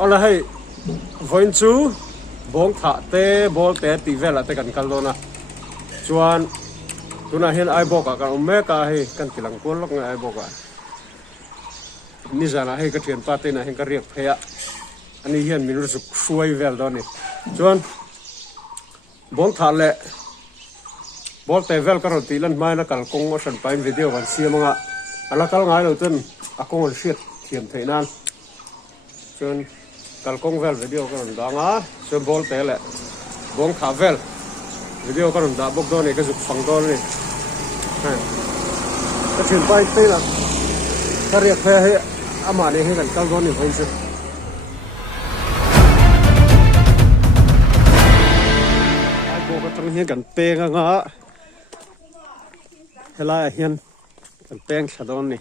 ala hay voin chu bong tha te bol te ti vela te kan kalona chuan tuna hian ai boka kan umme ka hi kan tilang kol lok ngai ai boka ni jana hei ka thian pa te na hen ka riak phaya ani hian min ru suai vel do ni chuan bong tha le bol te vel ka ro ti lan mai na kal kong mo san pain video kan siamanga ala kal ngai lo ten akong on shit thiam theinan chuan kal kong vel video ka ron danga chuan bol te le bong tha vel video ka ron da bok do ni ka juk phang do ni ka thian pain te la ka riak phaya he ama ne he kan kal do ni voin chu ai bo ka tang hian kan penga nga helai hian kan peng thadon ni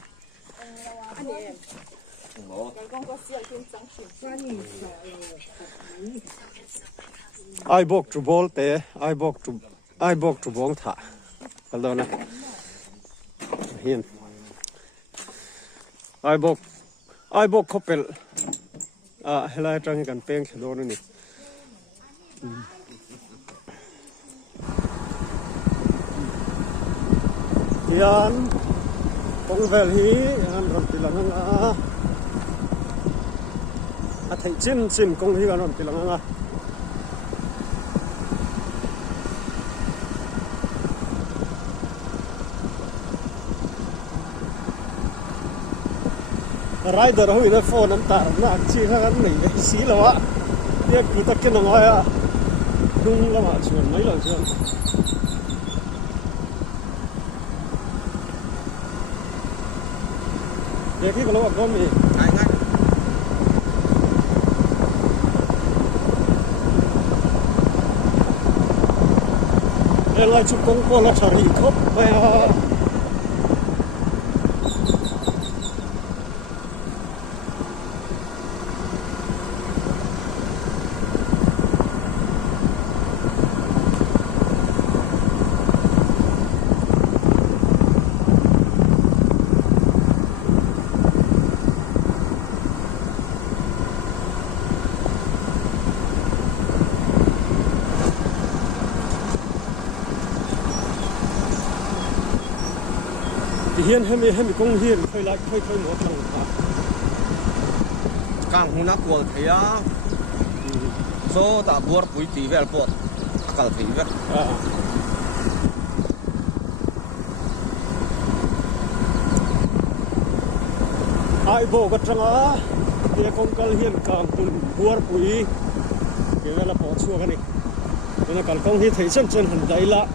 ai bok tu bol te ai bok tu bong tha kalona hian ai bok khopel helai tang kan peng thadon ni hian kong vel hi an ron tilang a thei chin kong hi an ron tilang rider hui na phone am tar na chi kha kan nei ve si lawa ye ki ta ken nga ya dung lama chuan mai lo chuan ye ki ko lo ko mi ai ngai le lai chu kong ko la thari khop ba hiền hemi công hiền thôi lại thôi một lần cả càng huna quật thấy á số ta buộc bụi tì về bọt cả thấy vậy ai bộ cái trăng á thì công cái hiền càng buộc bụi cái là bọt xua cái này nên là công hiền thấy chân hình đấy là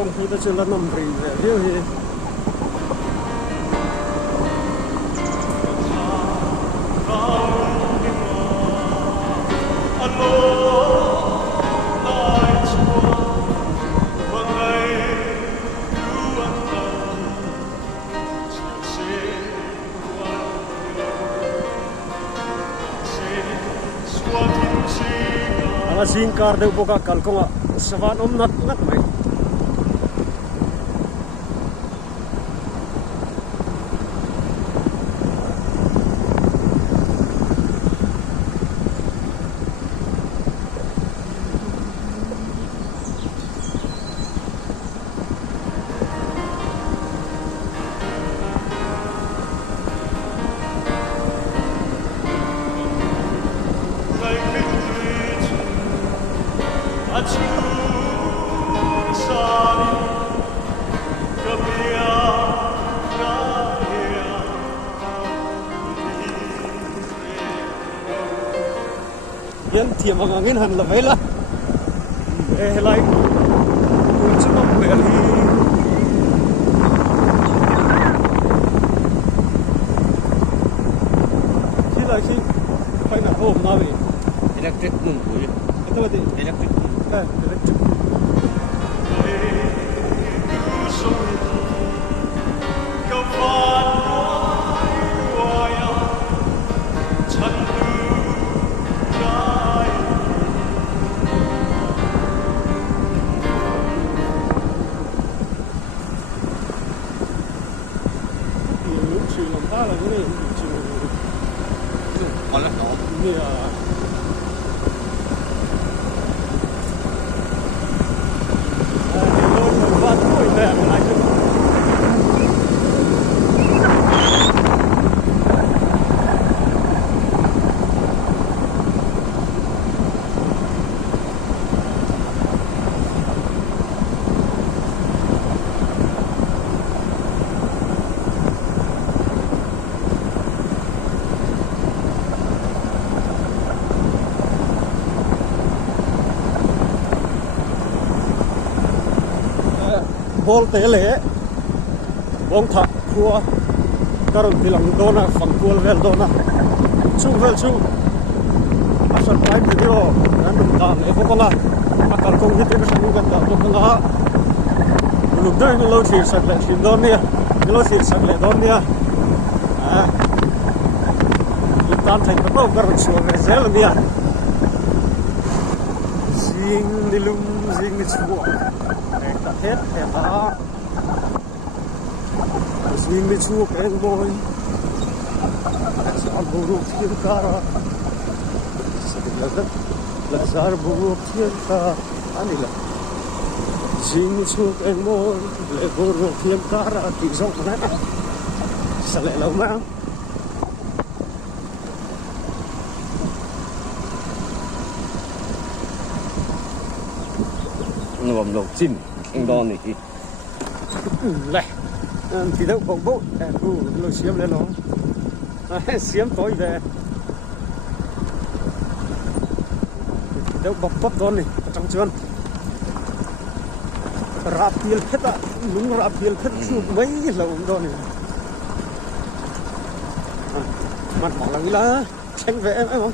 không khí ta chưa là nằm rì về riêu hi Azing kar deu boka kalkonga savan nat nat mai yan thiam angin han la vela e lai chu no bel hi chi lai chi phải na hom na ve electric mun pui ito di electric electric là cái này còn là đó như bol te le bong tha khua karon tilang dona fangkual vel dona chu vel chu asan pai video nan dum ta le ko la akal kong hit en sanu kan ta to kanga lu dai no lo thi sak le thi don nia lo thi sak le don nia a tan thang ko karon chu ve zel nia jing ni lum jing ni chu ta hết thèm đó xin đi chua cái bôi sao buru thiên ca ra là sao buru thiên ca anh là xin đi chua cái bôi lệ buru thiên ca ra thì rộng đấy sao lại lâu mang nó bầm đầu chim anh đo này thì này thì đâu bông bông lôi xiêm lên nó xiêm tối về đâu bọc bắp con này trong chân rạp tiền hết à đúng rạp tiền hết mấy lâu đó này mặt mỏng là cái lá tranh vẽ phải không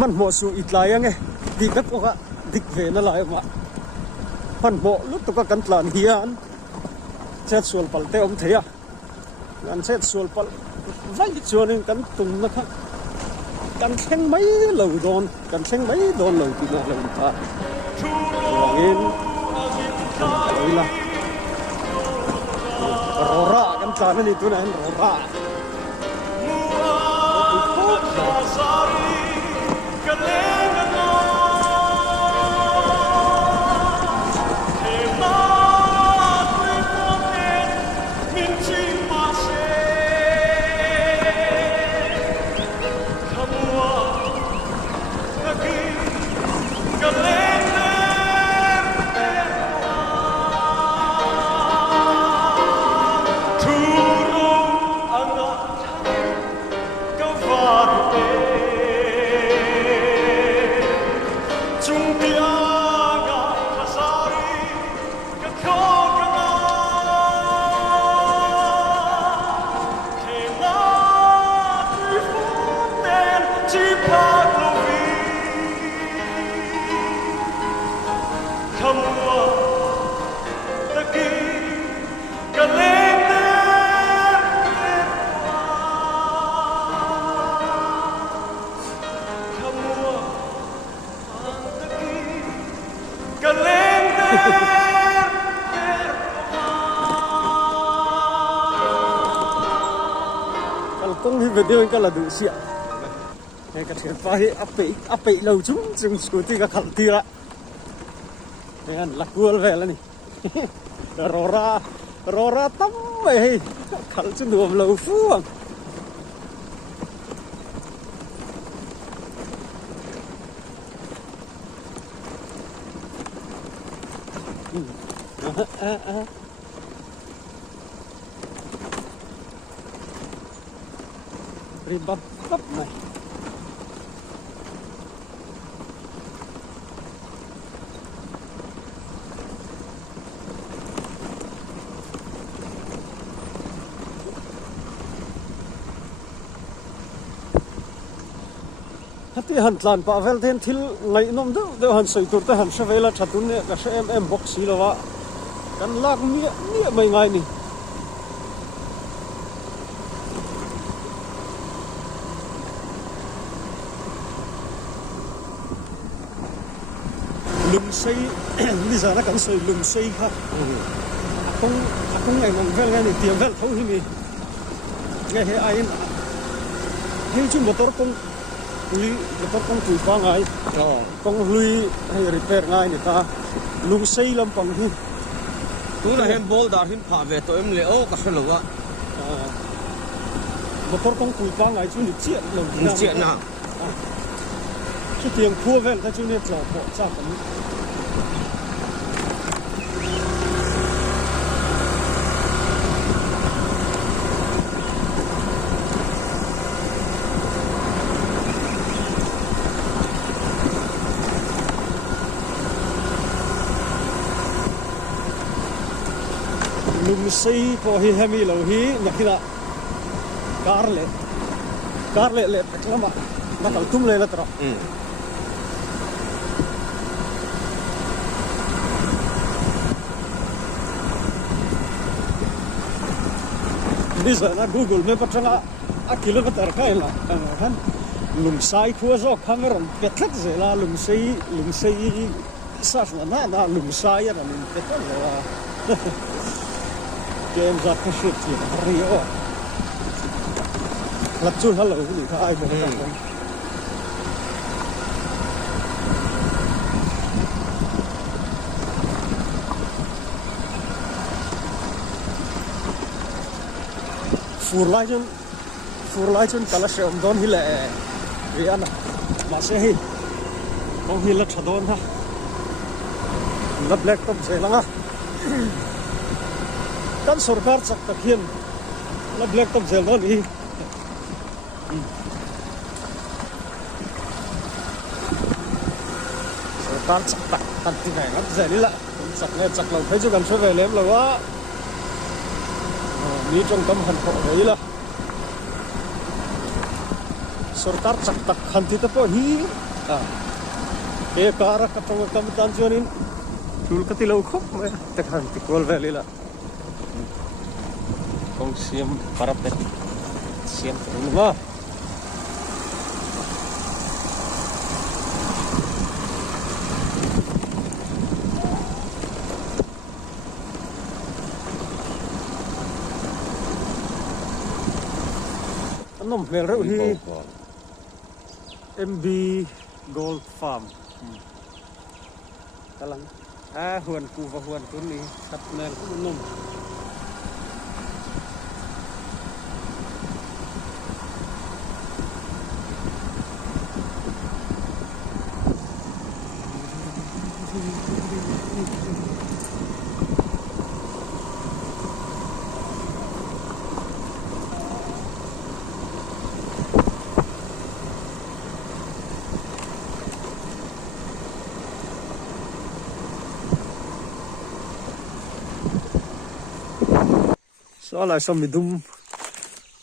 มันหมดสู่อีกหลายยังไงดีแบบว่าดิกเวนอะไรมามันหมดลุกตัวกันตลาดเฮียนเช็ดส่วนปัลเตอมเทียงานเช็ดส่วนปัลไว้ส่วนนึงกันตุ่มนะครับกันแข่งไม่เหล่าโดนกันแข่งไม่โดนเหล่าตีน่าเหล่าตาอย่างนี้นี่ละรอร่ากันตาไม่ดีตัวนั้นรอร่า video cái là đủ xịn này cái chuyện phải áp bị lâu chúng dùng scooty cái khẩn tiêu lại này anh lạc cua về là nè rò ra tắm mày khẩn chân đường lâu phú ribet này hati han tlan pa vel ten thil ngai nom de han sei tur te han se vela thatun ne ka se em box si lawa kan lak mi mai ngai ni lung sei bây giờ nó cần xây lung xây ha không ngày mong vel ngay tiền vel thấu hi mi nghe he ai hay chung motor con tùy qua ngay con lui hay repair ngay người ta lung xây lâm bằng hi tú là hem bol dar hin pha về tụi em lệ ô cả sân lúa motor con tùy qua ngay chú được chuyện được chuyện nào chú tiền thua vel ta chú nên chờ bộ sao cũng lung xây po hi hemi lo hi nhakila car le taklama nakal tum le latra bây giờ na Google me patanga a kilometer kai la han lung sai khu zo camera petlat zela lung sei sa na lung sai ya min petlat la game ra cái shit gì rio lật chun hello cái gì ai mà phur lai chun kala se om don hi le ri ana ma se hi con hi la thadon ha la black top se langa kan sarkar chak tak hian la black top zel don hi sarkar chak tak kan ti nai na zel la chak ne chak lo phai chu kan se ve lem lo wa mi trong tâm han kho rei la sarkar chak tak khan ti ta po hi ke kara ka tong kam tan chuanin tul ka ti lo khop mai ta khan ti kol ve la con xiêm parapet xiêm đúng không? Anh nằm về rồi hi MB Gold Farm. Ta lăng huân cụ và huân tuấn đi cắt nền cũng nằm so lại xong mình đun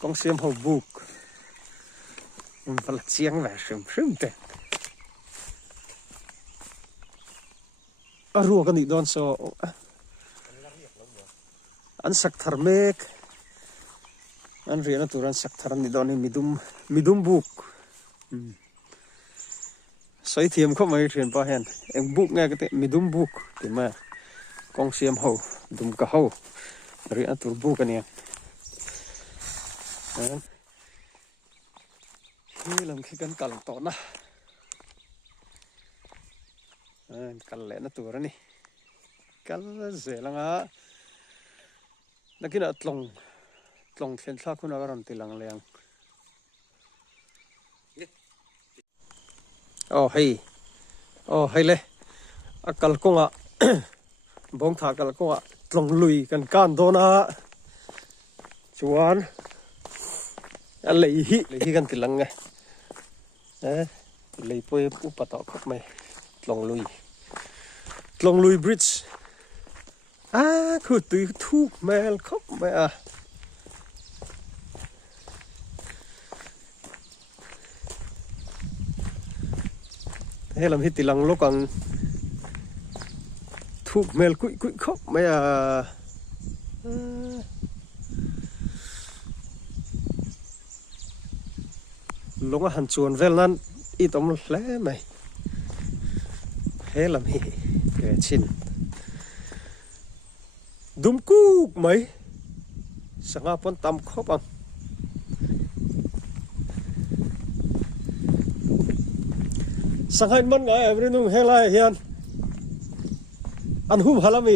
con xem hậu buộc mình phải chiang về sớm thế rùa cái gì đó so anh sắc thar mek anh riêng là tụi anh sắc thar này đó này mình đun buộc sấy thiềm không mấy chuyện bao hèn em buộc nghe cái mình đun buộc thì mà con xem hậu đun cả hậu riêng là tụi buộc cái này นี่ลำขี้กันกัลต่อนะกัลเล่นตัวนี่กัลเสียแล้วอ่ะนักกินตรงเส้นทางคุณอาการตีหลังเลี้ยงโอ้ให้เลยกัลกงอ่ะบงถากัลกงอ่ะตรงลุยกันกันโดนะชวนอะไรฮีกันตีหลังไงเลยไปอุปต่อครับไหมลงลุยบริดจ์คือตีทุกแมลครับไหมให้ลำฮิตตีหลังโลกันทุกแมลกุยครับไหมลงหันชวนเวลนั้นอีตอมเล่ไหมให้ลำฮิเกชินดุมกุกไหมสังอาปนตำครบสังให้มันไงไม่รู้ให้ไรเฮียนอันหุ่มฮาลามี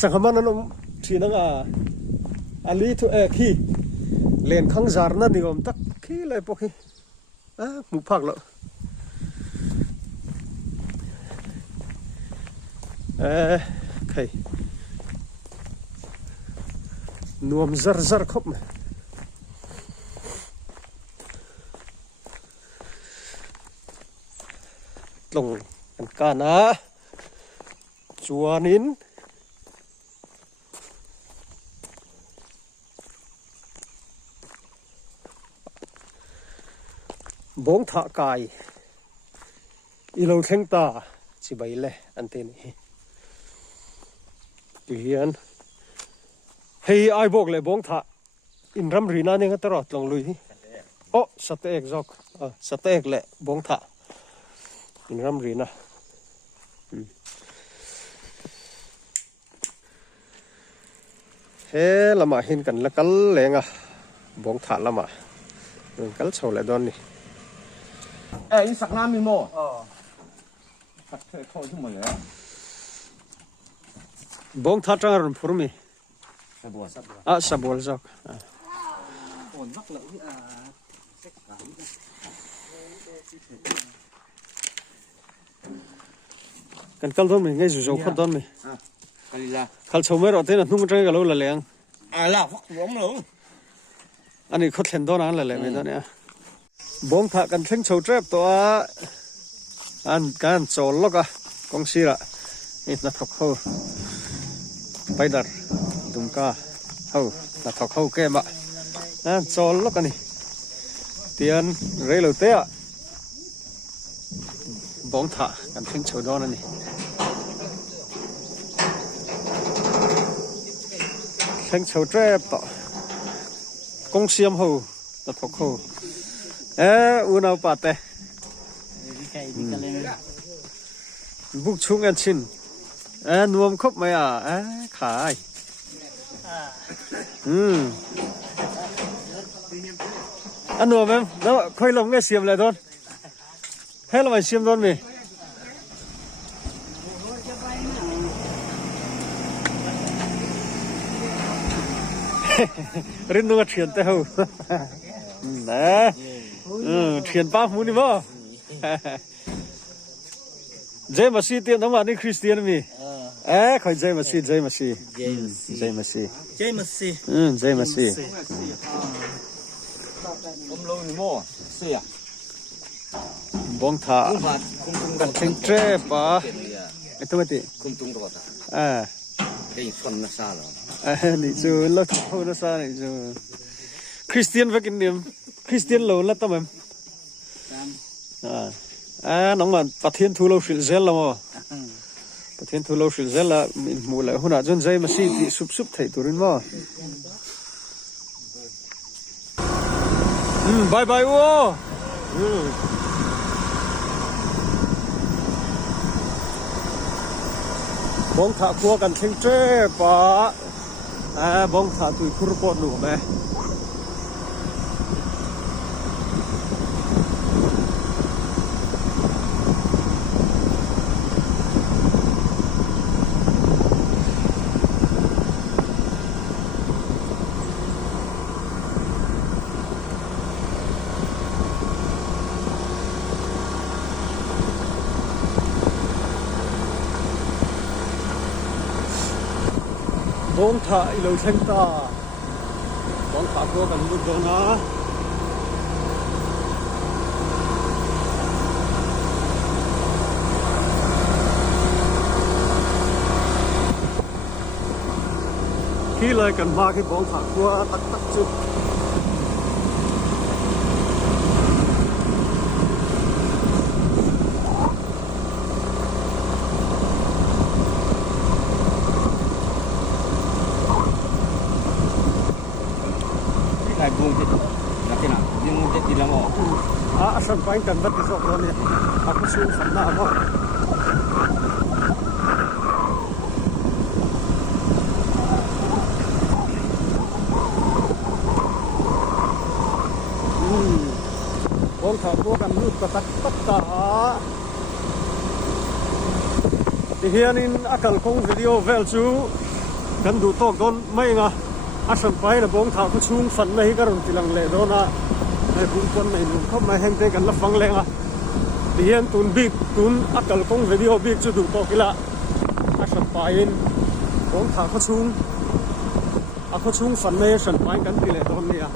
สังให้มันนั่นที่นั่งอันนี้ทุขี้เล่นขังจารนั่นนี่ผมตักขี้เลยพวกขี้หมูพักแล้วใครนวมซาร์ครบไหมลงกันนะจวนินบงถากายอีโลเทงตาสิบายเล่อันเตนี่เฮียนเฮียไอบอกเลยบงถาอินรัมรีนาเนี่ยก็ตลอดลงลุยโอ้สเต็กจอกสเต็กเลยบงถาอินรัมรีนาเฮ้ละมาเห็นกันแล้วกันเลยงะบงถาละมากันโชว์เลยตอนนี้你食拉麵喎？食出嚟開出嚟嘅。bong thắt ra rồi phun mi sabol jok kan kal don mi ngai zu zo khat don mi khal chho me ro te na nung trang ga lo la leng là phát vốn luôn ani khot thlen don an la le me don ya bong tha kan thleng chho trap to an kan chol loka kong sira it na thok ho Paidar dumka hau là thọc hau kem ạ cho lúc này tiền rây lầu té ạ bóng thả cảm thấy chầu đó này thanh chầu trép tọ công xiêm hầu là thọc hầu u nào bạt tè bút chung ăn chín nuông khóc mày khải ăn nuông em đó khơi lồng nghe xiêm lại thôi hết là mày xiêm thôi mày rin nuông truyền tới hầu nè truyền ba muốn đi vô Jay Masi tiền thằng bạn đi Christian mi khỏi Jay Masi Jay Masi ông lâu thì mua xì à bong thả cần thình tre pa cái tôi biết không tung được cái phần nó xa rồi nị chú lâu thâu nó xa nị chú Christian với kinh nghiệm Christian lâu là tâm em nóng mà bắt thiên thu lâu xịt gel là mà bắt thiên thu lâu xịt gel là mình mua lại hôm nào dân dây mà xịt thì súp thấy tụi nó mà bye bye wo bóng thả cua cần thinh tre pa bong thả tụi khur pot đủ bé bong thả lâu thanh ta bong thả cô cần lúc đó na khi lại cần ba cái bong thả qua tắc tắc chút Cái buông chết là thế nào? Nhưng chết thì là ngỏ. sân bay cần vật cái rồi nè aku xuống phần nào thôi bong thả qua cần nút tắc tắc ta thì hiện in akal kong video vel chu kan du to gon mai nga asam pai na bong thả ko chung fan mai ka ron tilang le do na ai bung pon mai nu khom mai heng te kan la phang le nga thì hiện tun big tun akal kong video big chu du to kila asam pai in bong thả ko chung fan mai san pai kan ti le do nia